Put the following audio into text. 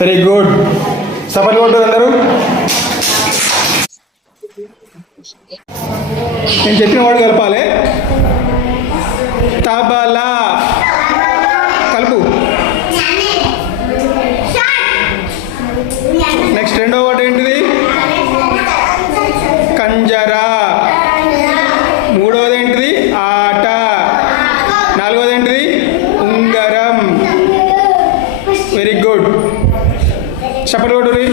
Very good. Sampath కొట్టు అందరూ. నేను చెప్పిన వాడు కలపాలి. తబలా కలుపు. నెక్స్ట్ రెండో వర్డ్ ఏంటిది? కంజరా. మూడవది ఏంటిది? ఆట. నాలుగవది ఏంటిది? ఉంగరం. Very good. చప్పట్లు కొట్టుర్రి.